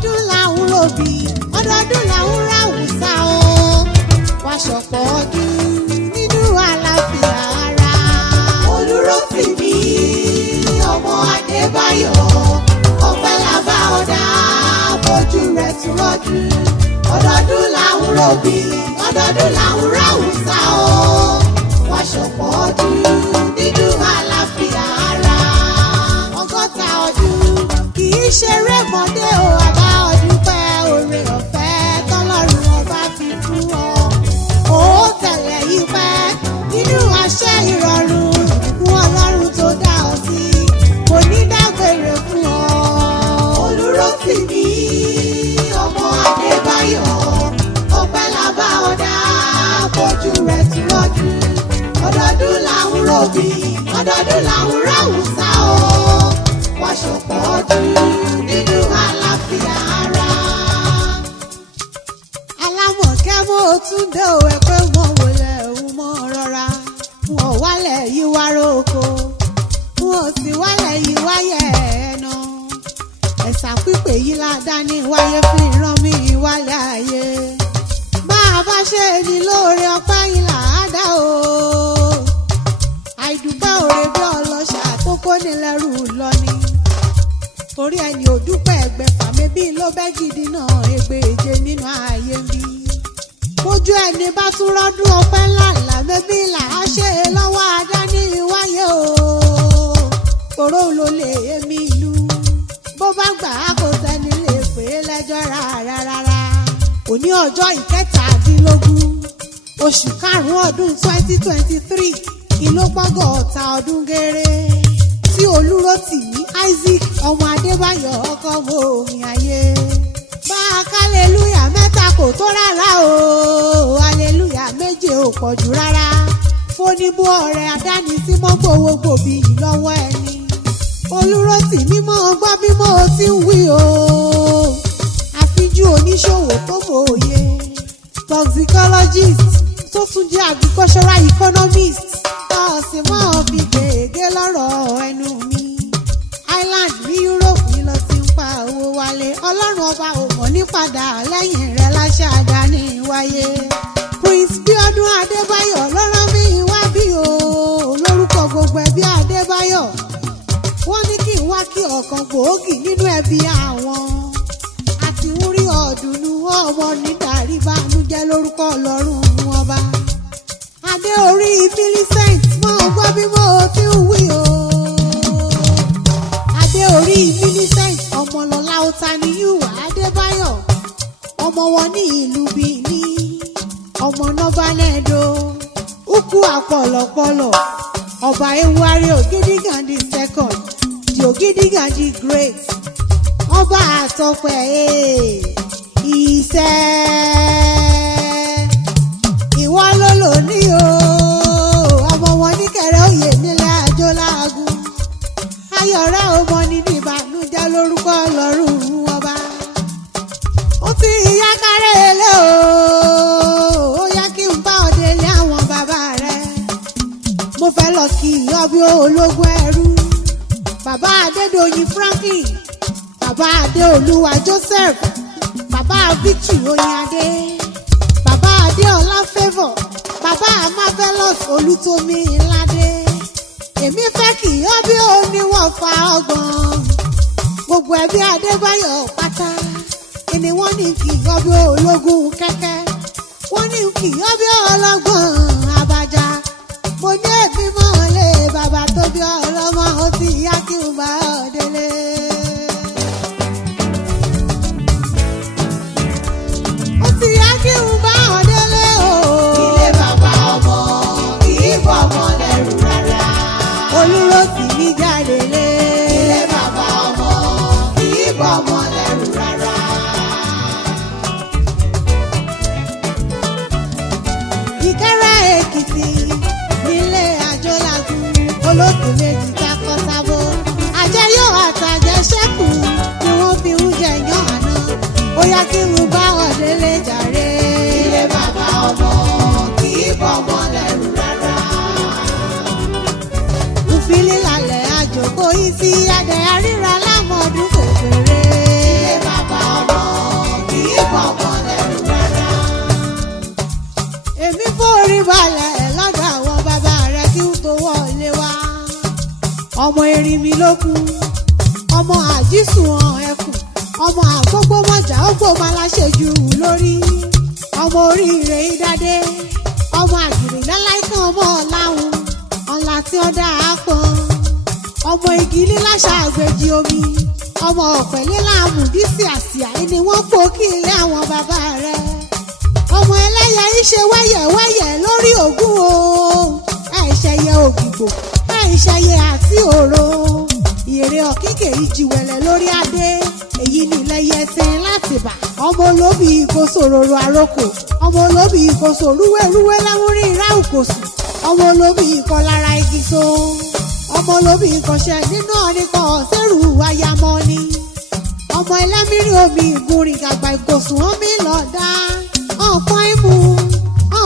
ọdọọdún làwọn ròbí ọdọọdún làwọn ráwùsá o wá ṣọ̀pọ̀ ọdún nínú àlàáfíà ara. Olúrótìmí ọmọ Adébáyọ̀ ọpẹ́ làbá ọ̀dà bójú rẹ̀ tún rọ́dún ọdọọdún làwọn ròbí ọdọọdún làwọn ráwùsá o wá ṣọ̀pọ̀ ọdún nínú àlàáfíà ara. Ọgọ́ta ọdún kì í ṣeré mọ́dé o àbá ọdún pẹ́ oore ọ̀fẹ́ tọ́lọ́run ọba fi fún ọ. Ó tẹ̀lé yìí pẹ́ nínú àṣẹ ìrọ̀rùn ìbùkún Ọlọ́run tó dá ọ sí kò ní dágbére fún ọ. Olúrótìmí ọmọ Adébáyọ̀ ọpẹ́ làbá ọ̀dà bójú rẹ̀ tún rọ́dún ọdọọdún làwọn ròbí ọdọọdún làwọn ráwùsá o wá ṣọ̀pọ̀ ọdún nínú àlàáfíà ara. Alámọ̀kẹ́ mo tún dé o ẹ pé wọ́n wọlé òun mọ́ rọra wọn ò wálẹ̀ yìí wá róko wọn ò sì wálẹ̀ yìí wáyẹ̀ ẹ̀nà ẹ̀sà pípé yìí ládàáni wáyé fi rán mi wálé ayé bá a bá ṣe ní lóore ọpẹ́ yìí là á dá o àìdúpẹ́ òre bí ọlọ́ṣà tó kó nílẹ̀rù lọ ni torí ẹni ò dúpẹ́ ẹgbẹ̀fà mébí ló bẹ́ gidi náà ẹgbẹ̀je nínú ayé ń bí bójú ẹni bá tún rọ́dún ọpẹ́ ńláńlá mébí là á ṣe lọ́wọ́ adání wáyé o tòró ló lè èmi ìlú bó bá gbà á kò sẹ́ni lè pè é lẹ́jọ́ rárá òní ọjọ́ ìkẹtàdínlógún oṣù karùn-ún ọdún 2023 ìlópọ́gọ́ ọ̀tá ọdún géré tí Olúrótìmí Isaac ọmọ Adébáyọ̀ ọkọ wo orin ayé bá a kálẹ́lúyà mẹ́ta kò tó rárá o hallelúyà méje ò pọ̀ jù rárá fóníbó ọ̀rẹ́ àdáni tí mọ́ gbowó gbòbí lọ́wọ́ ẹni Olúrótìmí mọ́ gbọ́ bí mo ti ń wí o àfijú oníṣòwò tó mòye toxicologist tó tún jẹ́ agricultural economist ọ̀sìn mọ́ fi gègé lọ́rọ̀ ẹnu mi Ireland ní Europe ní lọ ti ń pa owó wálé Ọlọ́run ọba ò mọ̀ ní padà lẹ́yìn rẹ̀ láṣẹ àdáni wáyé Prince Bíọ́dún Adébáyọ̀ ló rán mi wá bí o lórúkọ gbogbo ẹbí Adébáyọ̀ wọ́n ní kí n wá kí ọ̀kan gbòógì nínú ẹbí àwọn àti ń rí ọ̀dùnnú ọmọ nídàrí bánújẹ́ lórúkọ Ọlọ́run ọba adé orí Millicent mọ́ gbọ́ bí mo ti ń wí o adé orí Millicent ọmọlọ́lá Ọ̀tàníyùwà Adébáyọ̀ ọmọ wọn ní ìlú Bìíní ọmọ nọ́bánẹ́dọ̀ ukwu àpọ̀lọpọ̀lọ̀ ọba ewúrari Ògídìgàndì second di Ògídìgàndì great ọba àtọpẹ ìṣẹ́ ìwọ ló lò ní o ọmọ wọn ní kẹrẹ òye nílẹ̀ àjò láàgùn ayọ̀rẹ́ ọmọ ní ìbànújẹ́ lórúkọ Ọlọ́run ọba ó ti yá kárẹ́ ilé o ó yá kí n bá ọdẹ ilé àwọn bàbá rẹ mo fẹ́ lọ kí ọbí ológun ẹrú bàbá Adédoyin Franklin bàbá Adéolúwa Joseph bàbá Victory Oyinadé bàbá Adéọlá Favour bàbá Marvelous Olútómi Ńládé èmi fẹ́ kí ọbí oníwọ̀fà ọgbọ̀n gbogbo ẹbí Adébáyọ̀ pátá ẹni wọ́n ní kí ọbí ológun kẹ́kẹ́ wọ́n ní kí ọbí ọlọ́gbọ̀n Àbàjá mo ní èmi mọ́lẹ̀ bàbá tó bí ọlọ́mọ ó ti yá kí n bá ọ délé. ó ti yá kí n bá ọ délé o. ilé bàbá ọmọ kì í bọ́ ọmọ lẹ́rù rárá. Olúrótìmí jáde lé. ilé bàbá ọmọ kì í bọ́ ọmọ lẹ́rù rárá. Ìkẹ́rẹ́ Èkìtì nílé Àjọlágún olókù méjì takọ sábó àjẹyó àtàjẹṣẹ́kù ni wọ́n fi ń jẹyàn àná ó yá kí n bá ọ̀dẹ́lẹ̀ jàre. ilé bàbá ọmọ kì í bọ́ ọmọ lẹ́rù rárá. Òfìlí lálẹ́ àjòkó yìí sí adẹ̀ àríra lámọ̀ọ́dún kékeré. ilé bàbá ọmọ rí mi lókun ọmọ àjísùn ẹkùn ọmọ àgbógbó mọ̀jà ó gbòmọ aláṣejù lórí ọmọ oríire ìdádé ọmọ àgìrì láláìkàn ọmọ ọ̀làhùn ọ̀là tí ó dá a pọn ọmọ igi líláṣà àgbèjì omi ọmọ ọ̀pẹ lílà àmùdísì àsìá ni wọ́n pò kí ilé àwọn bàbá rẹ̀ ọmọ ẹlẹ́yẹ iṣẹ́ wẹ́yẹ̀wẹ́yẹ̀ lórí ògún o ẹ̀ṣẹ̀yẹ ògìgbò ẹ̀ṣẹ̀yẹ àti òro ìrè ọ̀kínkè ìjìwẹ̀lẹ̀ lórí adé èyí nílẹ̀yẹ tin láti bà ọmọ olóbì ìkóso roro àrokò ọmọ olóbì ìkóso rúwérúwé láwórí ìráùkòsù ọmọ olóbì ìkọ́ lára igi so ọmọ olóbì ìkọ̀ṣẹ́ nínú ọ̀nìkan ọ̀sẹ̀rù ayamọ́ ni ọmọ ẹlẹ́mìírí omi ìgúnrin gàgbà ìkòsùn omi lọ́dá ọ̀pọ̀ ìmú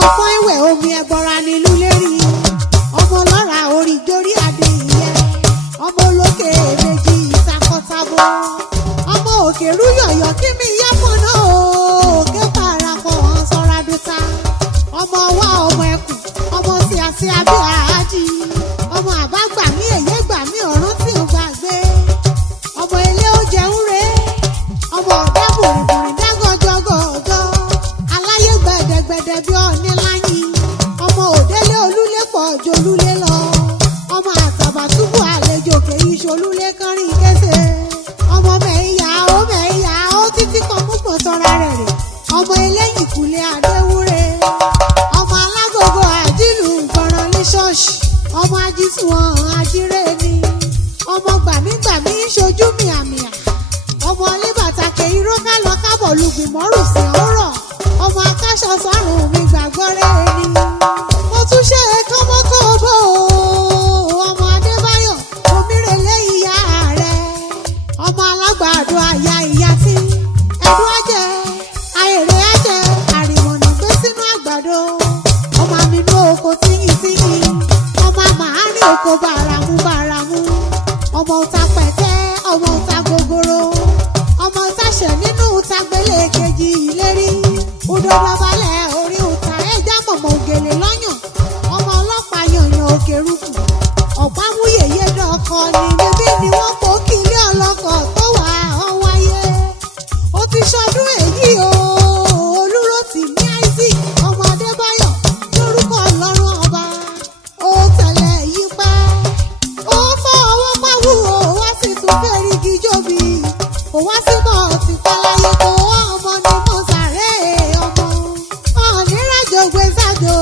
ọ̀pọ̀ ìwẹ̀ omi ẹ̀bọra nílùú lérí ọmọ lọ́ra orí dórí adé ìyẹ́ ọmọ olókè méjì ìtakọ̀tabo ọmọ òkè rúyọ̀yọ̀ kí mi yá pọ̀nà òkè parapọ̀ sọ́ra dúta ọmọ wa ọmọ ẹkùn ọmọ síasíá bí àájì ọmọ àbágbàmí èyé gbàmí ọ̀run tí ń gbàgbé ọmọ ilé ó jẹun re ọmọ ọ̀dá bùrìbùrì dágọ́jọ́gọ́jọ́ aláyé gbẹ̀dẹ̀gbẹ̀dẹ̀ bí ọ̀ní láyìn ọmọ òdélé olúlé pọ̀ jolúlé lọ ọmọ àtàbàtúbù àlejò kèyí ṣolúlé kánrin kése ọmọ mẹ́ìyá ó títí kan mú pọ̀ tọ́ra rẹ̀ rè ọmọ eléyìí kúlé adéwúre ọmọ alágógó àjílù gbọ̀ràn ní ṣọ́ọ̀ṣì ọmọ ajísùn ajíré ni ọmọ gbàmígbàmí ṣojú mìàmìà ọmọ alébàtàkè irọ́ ká lọ kábọ̀ lùgbìmọ́rù sí ọ̀rọ̀ ọmọ akáṣọ sọ́run mi gbàgbọ́ rẹ̀ ni mo tún ṣe kọ́mọ́kọ́bọ̀ ọmọ adébáyọ̀ omírèlé ìyá rẹ̀ ọmọ alágbàdo àyà ìyá tí ẹ̀dùn ajẹ́ ayèrè ajẹ́ àrìmọ̀nà gbé sínú àgbàdo ọmọ àmínú oko tíyìntíyìn ọmọ àmàárín oko bàràmú ọmọ òta pẹ̀tẹ́ ọmọ òta gogoro ọmọ òta ṣẹ̀ nínú òta gbélé kejì ìlérí odò babalẹ̀ orí òta ẹja mọ̀mọ́ ògèlè lọ́yàn ọmọ ọlọ́pàá yànyàn òkè rúkù ọ̀pámúyèyé dọ́kọ ni bíbí ni wọ́n pò kí ilé ọlọ́kọ̀ tó wà ọ́ wáyé ó ti ṣọdún èyí o Olúrótìmí Isaac ọmọ Adébáyọ̀ lórúkọ Ọlọ́run ọba ó tẹ̀lé yípa ó fọ́ ọwọ́ pàwù ó wá sì tún fẹ́rígi jóbi kò wá sí mọ́ ti pẹ́láyé tó ọmọ ni mo sàré ọmọ ọ̀nìràjò gbé sájò.